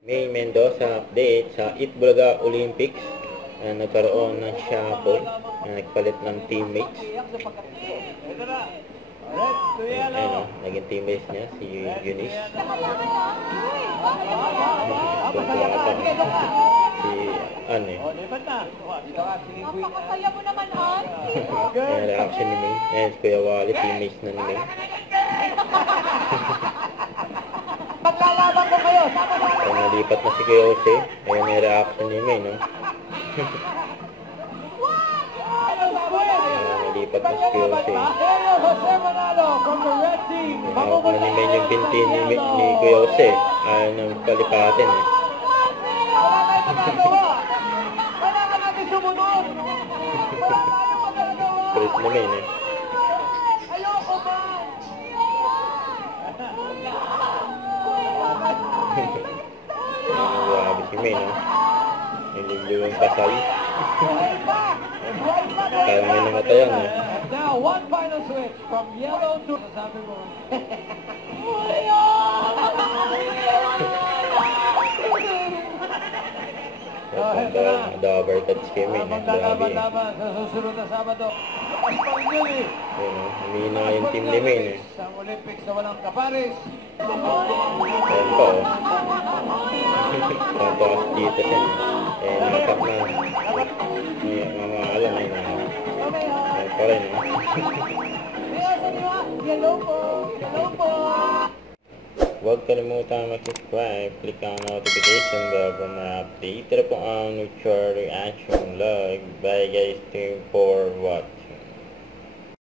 May Mendoza update sa Itbulaga Olympics. Nagkaroon ng shuffle. Nagpalit ng teammates. Naging teammates niya si Eunice. Si Anne. Napakasaya mo naman, Anne. Ayan, reaction ni May. Ayan, si Kuya Wally, teammates na ni May. Paglalaban ko kayo, Ayan, nalipat na si Kuya Jose. Ayan, yung reaction ni May, no? Nalipat na si Kuya Jose. Hawak na ni May yung binti ni Kuya Jose. Ayaw nang palipatin, eh. Kulit na May, eh. Grabe si May, no? Nililiw yung pasay. Kaya may namatayan, eh. Now, one final switch from yellow to... Sabi mo. Nag-overtouch kay May, eh. Grabe, eh. Laban sa susunod na Sabado. Espanyol, Ayun, humina yung team ni May, eh. sa Olympics na walang kapares. Ayan pa, oh. Tapos dito siya. Eh, nakatap na. Mga alam na yun. Ayan pa rin, oh. Hello po. Hello po. Huwag kalimutan mag-subscribe, click ang notification bell para ma-update. Ito po ang Nuture Reaction Vlog. Bye guys, team for what?